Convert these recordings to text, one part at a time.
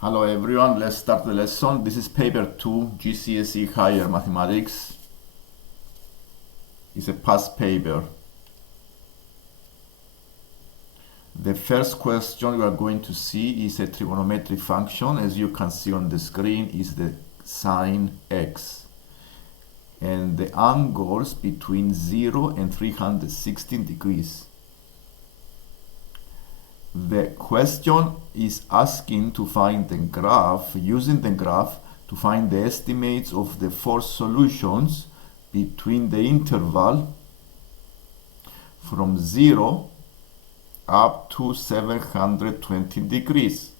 Hello everyone, let's start the lesson. This is paper 2, GCSE Higher Mathematics. It's a past paper. The first question we are going to see is a trigonometric function. As you can see on the screen is the sine x. And the angles between 0 and 360 degrees. The question is asking to find the graph, using the graph to find the estimates of the four solutions between the interval from 0 up to 720 degrees.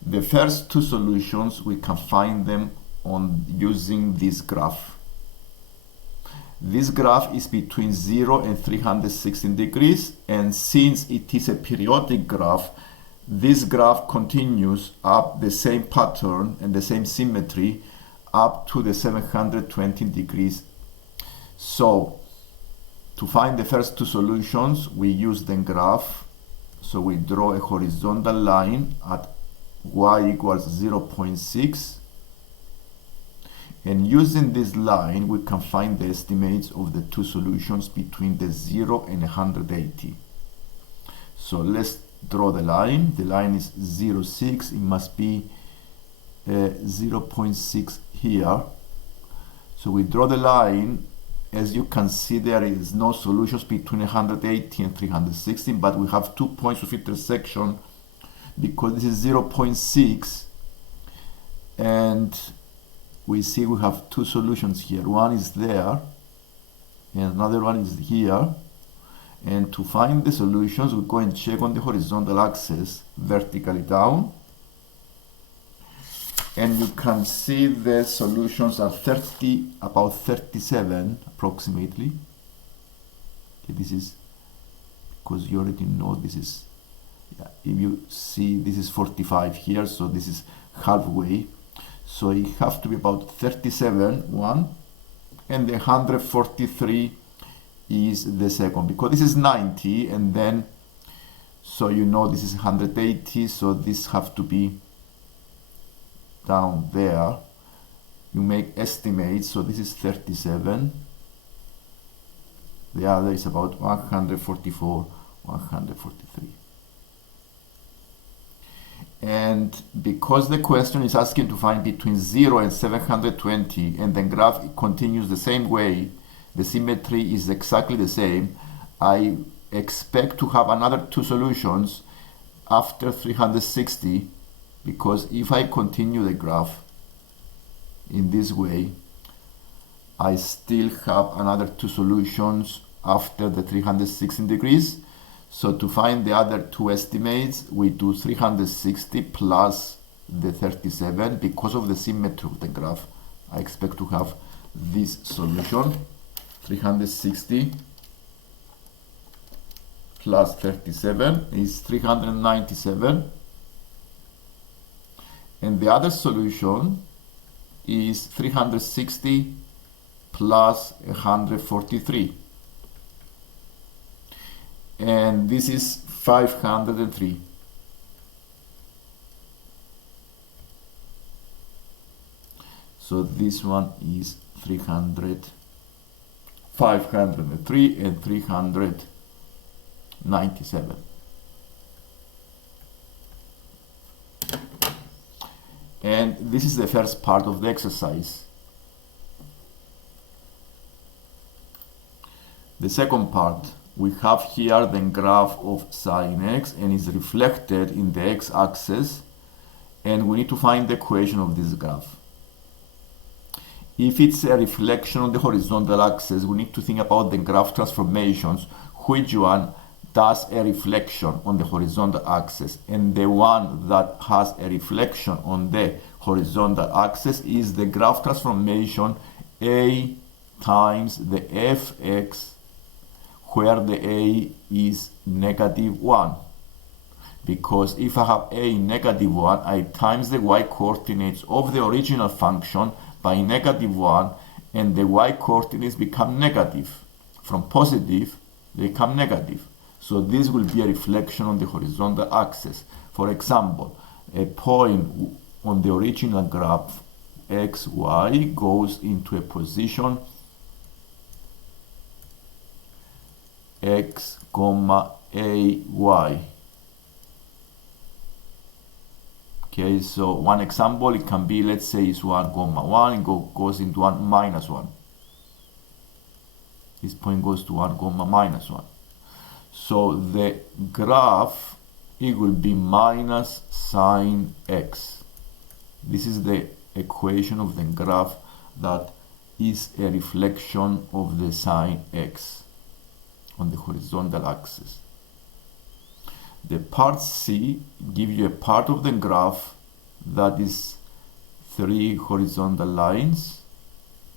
The first two solutions, we can find them on using this graph. This graph is between 0 and 316 degrees, and since it is a periodic graph, this graph continues up the same pattern and the same symmetry up to the 720 degrees. So, to find the first two solutions, we use the graph. So we draw a horizontal line at y equals 0.6. And using this line, we can find the estimates of the two solutions between the 0 and 180. So let's draw the line. The line is 0.6. It must be 0.6 here. So we draw the line. As you can see, there is no solutions between 180 and 360, but we have 2 points of intersection because this is 0.6, and we see we have two solutions here. One is there and another one is here. And to find the solutions, we go and check on the horizontal axis vertically down, and you can see the solutions are about 37 approximately. Okay, this is because you already know this is, if you see this is 45 here, so this is halfway. So it have to be about 37, one, and the 143 is the second, because this is 90, and then, so you know this is 180, so this have to be down there. You make estimates, so this is 37. The other is about 144, 143. And because the question is asking to find between 0 and 720, and the graph continues the same way, the symmetry is exactly the same, I expect to have another two solutions after 360, because if I continue the graph in this way, I still have another two solutions after the 360 degrees. So to find the other two estimates, we do 360 plus the 37. Because of the symmetry of the graph, I expect to have this solution. 360 plus 37 is 397. And the other solution is 360 plus 143. And this is 503. So this one is 503 and 397. And this is the first part of the exercise. The second part, we have here the graph of sine x, and is reflected in the x-axis, and we need to find the equation of this graph. If it's a reflection on the horizontal axis, we need to think about the graph transformations, which one does a reflection on the horizontal axis, and the one that has a reflection on the horizontal axis is the graph transformation A times the fx, where the A is -1. Because if I have A -1, I times the y coordinates of the original function by -1, and the y coordinates become negative. From positive, they become negative. So this will be a reflection on the horizontal axis. For example, a point on the original graph x, y goes into a position x, comma, a, y. Okay, so one example, it can be, let's say it's 1, comma 1, and goes into 1, minus 1. This point goes to 1, comma, minus 1. So the graph, it will be minus sine x. This is the equation of the graph that is a reflection of the sine x on the horizontal axis. The part C gives you a part of the graph that is 3 horizontal lines,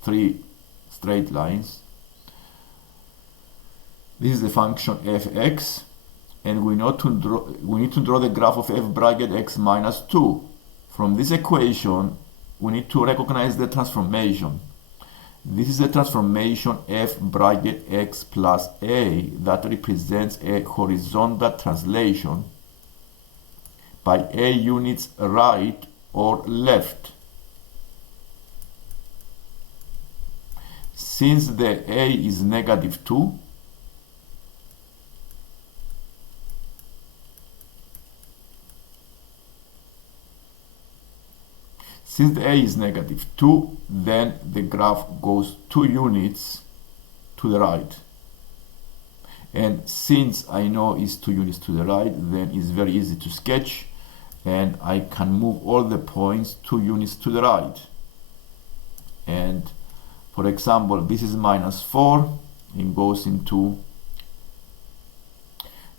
3 straight lines. This is the function fx, and we need to draw the graph of f bracket x minus 2. From this equation, we need to recognize the transformation. This is the transformation f bracket x plus a that represents a horizontal translation by a units right or left. Since the a is negative 2, since the a is negative 2, then the graph goes 2 units to the right. And since I know it's 2 units to the right, then it's very easy to sketch, and I can move all the points 2 units to the right. And for example, this is minus 4, and goes into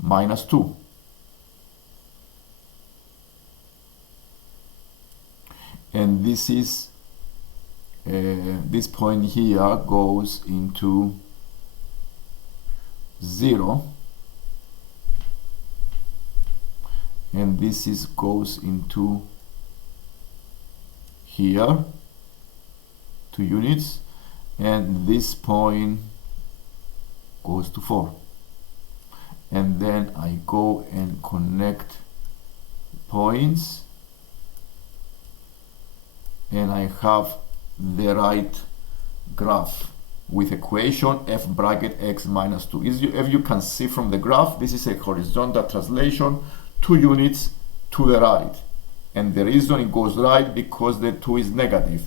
minus 2. And this is this point here goes into 0, and this is goes into here 2 units, and this point goes to 4. And then I go and connect points, and I have the right graph with equation f bracket x minus 2. If you can see from the graph, this is a horizontal translation, 2 units to the right. And the reason it goes right, because the 2 is negative.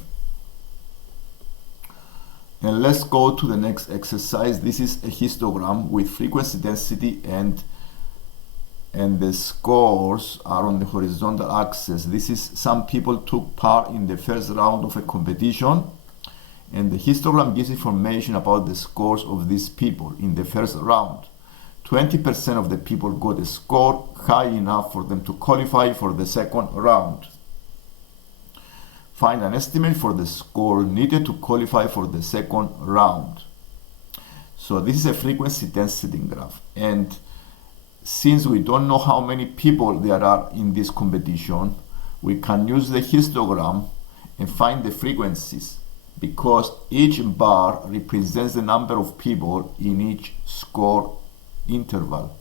And let's go to the next exercise. This is a histogram with frequency density, and the scores are on the horizontal axis. This is, some people took part in the first round of a competition, and the histogram gives information about the scores of these people in the first round. 20% of the people got a score high enough for them to qualify for the second round. Find an estimate for the score needed to qualify for the second round. So this is a frequency density graph, and since we don't know how many people there are in this competition, we can use the histogram and find the frequencies, because each bar represents the number of people in each score interval.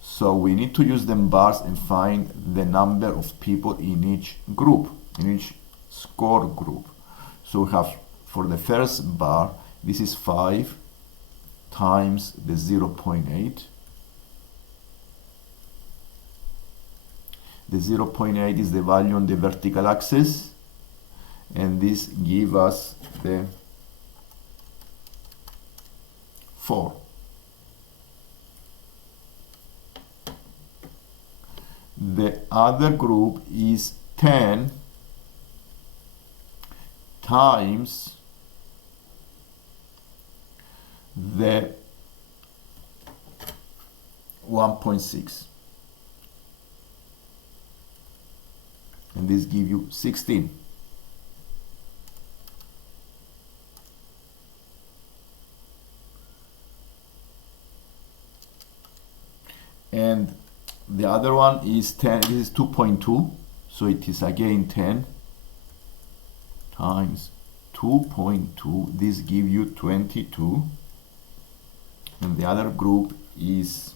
So we need to use the bars and find the number of people in each group, in each score group. So we have, for the first bar, this is 5 times the 0.8. The 0.8 is the value on the vertical axis, and this gives us the 4. The other group is 10 times the 1.6. And this gives you 16. And the other one is 10, this is 2.2, so it is again 10 times 2.2, this gives you 22. And the other group is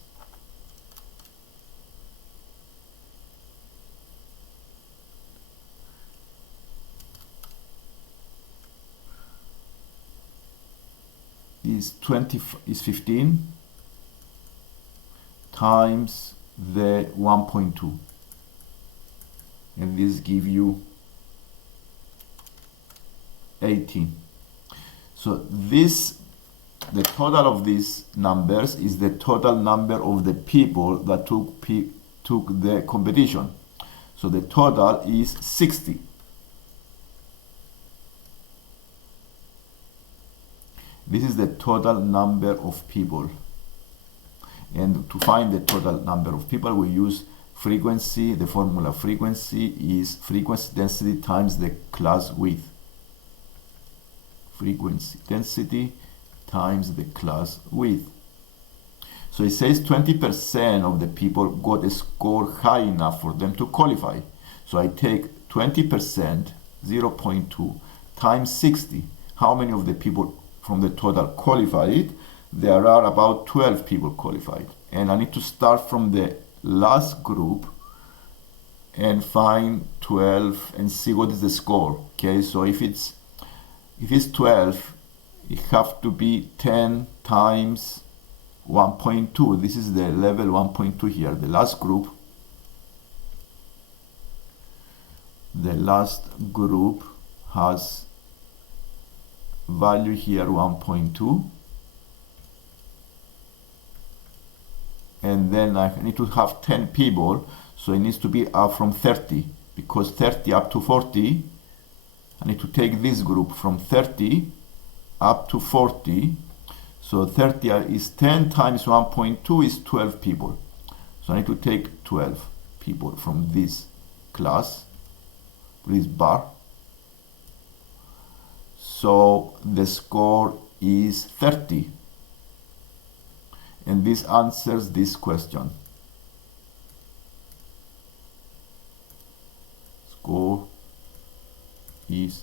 is 15 times the 1.2, and this give you 18. So this, the total of these numbers is the total number of the people that took the competition. So the total is 60. This is the total number of people. And to find the total number of people, we use frequency. The formula frequency is frequency density times the class width. Frequency density times the class width. So it says 20% of the people got a score high enough for them to qualify. So I take 20%, 0.2, times 60. How many of the people from the total qualified? There are about 12 people qualified. And I need to start from the last group and find 12 and see what is the score. Okay, so if it's 12, it have to be 10 times 1.2. This is the level 1.2 here. The last group has value here 1.2, and then I need to have 10 people, so it needs to be up from 30, because 30 up to 40, I need to take this group from 30 up to 40. So 30 is 10 times 1.2 is 12 people. So I need to take 12 people from this class, this bar. So the score is 30. And this answers this question. Score is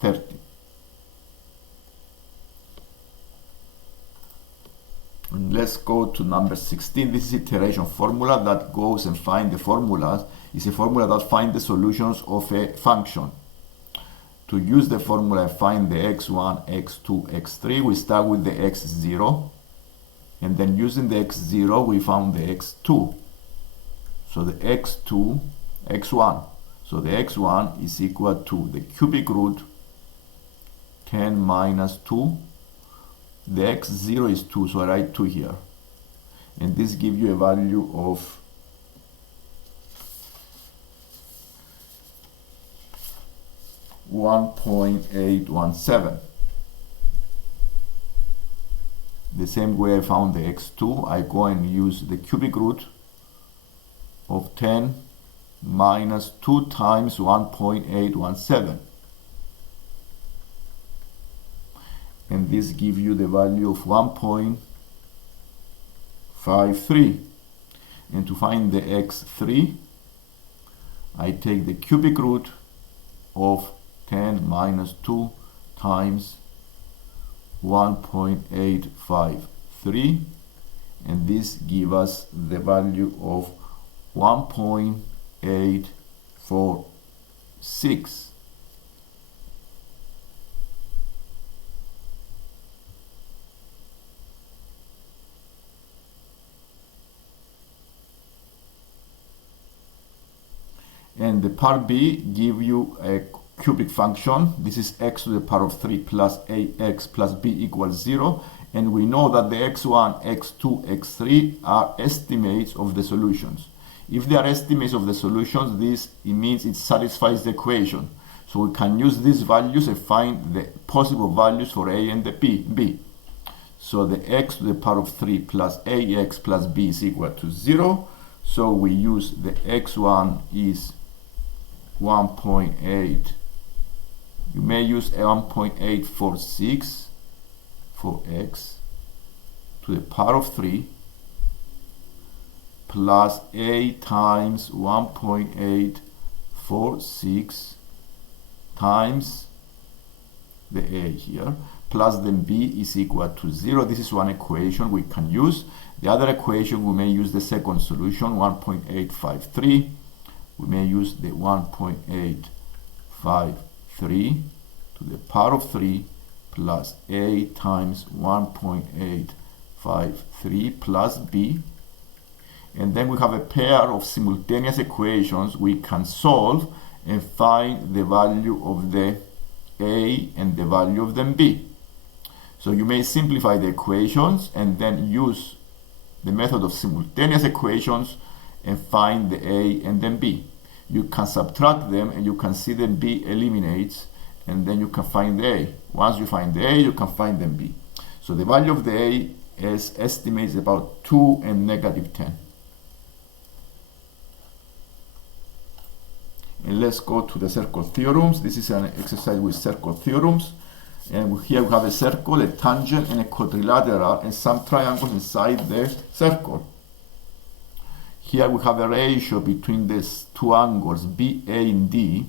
30. And let's go to number 16. This is iteration formula that goes and finds the formulas. It's a formula that finds the solutions of a function. To use the formula and find the x1, x2, x3, we start with the x0. And then using the x0, we found the x2. So the x2, x1. So the x1 is equal to the cubic root 10 minus 2. The x0 is 2, so I write 2 here. And this gives you a value of 1.817. The same way I found the x2, I go and use the cubic root of 10 minus 2 times 1.817. And this gives you the value of 1.53. And to find the x3, I take the cubic root of 10 minus 2 times 1.853, and this gives us the value of 1.846. And the part B give you a cubic function. This is x to the power of 3 plus ax plus b equals 0. And we know that the x1, x2, x3 are estimates of the solutions. If they are estimates of the solutions, it means it satisfies the equation. So we can use these values and find the possible values for a and the b. So the x to the power of 3 plus ax plus b is equal to 0. So we use the x1 is 1.8. You may use 1.846 for x to the power of 3 plus a times 1.846 times the a here, plus then b is equal to 0. This is one equation we can use. The other equation, we may use the second solution, 1.853. We may use the 1.853 to the power of 3 plus A times 1.853 plus B. And then we have a pair of simultaneous equations we can solve and find the value of the A and the value of the B. So you may simplify the equations and then use the method of simultaneous equations and find the A and then B. You can subtract them and you can see the B eliminates, and then you can find the A. Once you find the A, you can find the B. So the value of the A is estimated about 2 and negative 10. And let's go to the circle theorems. This is an exercise with circle theorems. And here we have a circle, a tangent, and a quadrilateral, and some triangles inside the circle. Here we have a ratio between these two angles, BA and D.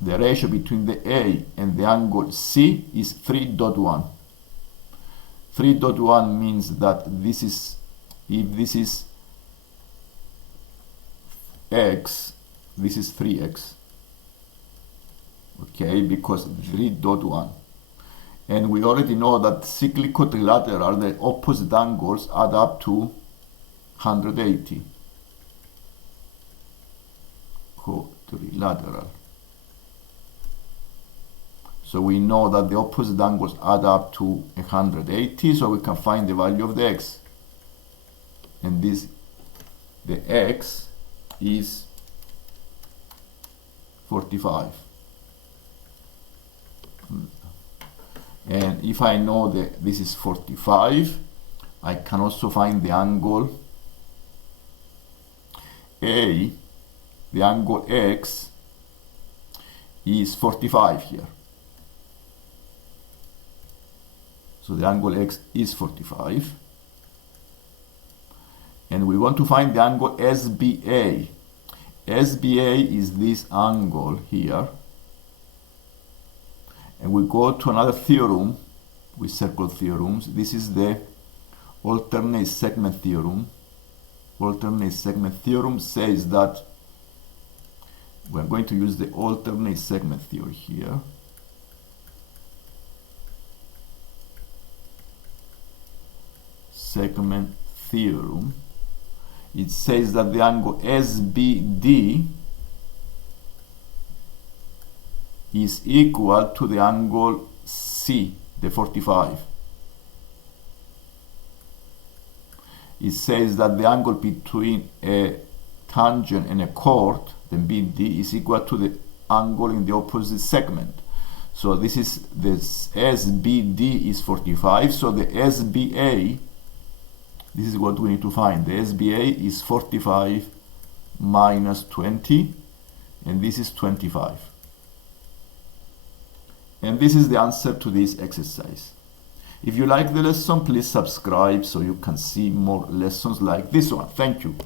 The ratio between the A and the angle C is 3.1. 3.1 means that this is, if this is x, this is 3x. Okay, because 3.1. And we already know that cyclic quadrilateral, the opposite angles add up to 180. Quadrilateral. So we know that the opposite angles add up to 180, so we can find the value of the x. And this, the x is 45. And if I know that this is 45, I can also find the angle A. The angle X is 45 here. So the angle X is 45. And we want to find the angle SBA. SBA is this angle here. And we go to another theorem with circle theorems. This is the alternate segment theorem. Alternate segment theorem says that we're going to use the alternate segment theory here. Segment theorem. It says that the angle SBD is equal to the angle C, the 45. It says that the angle between a tangent and a chord, the BD, is equal to the angle in the opposite segment. So this SBD is 45, so the SBA, this is what we need to find. The SBA is 45 minus 20, and this is 25. And this is the answer to this exercise. If you like the lesson, please subscribe so you can see more lessons like this one. Thank you.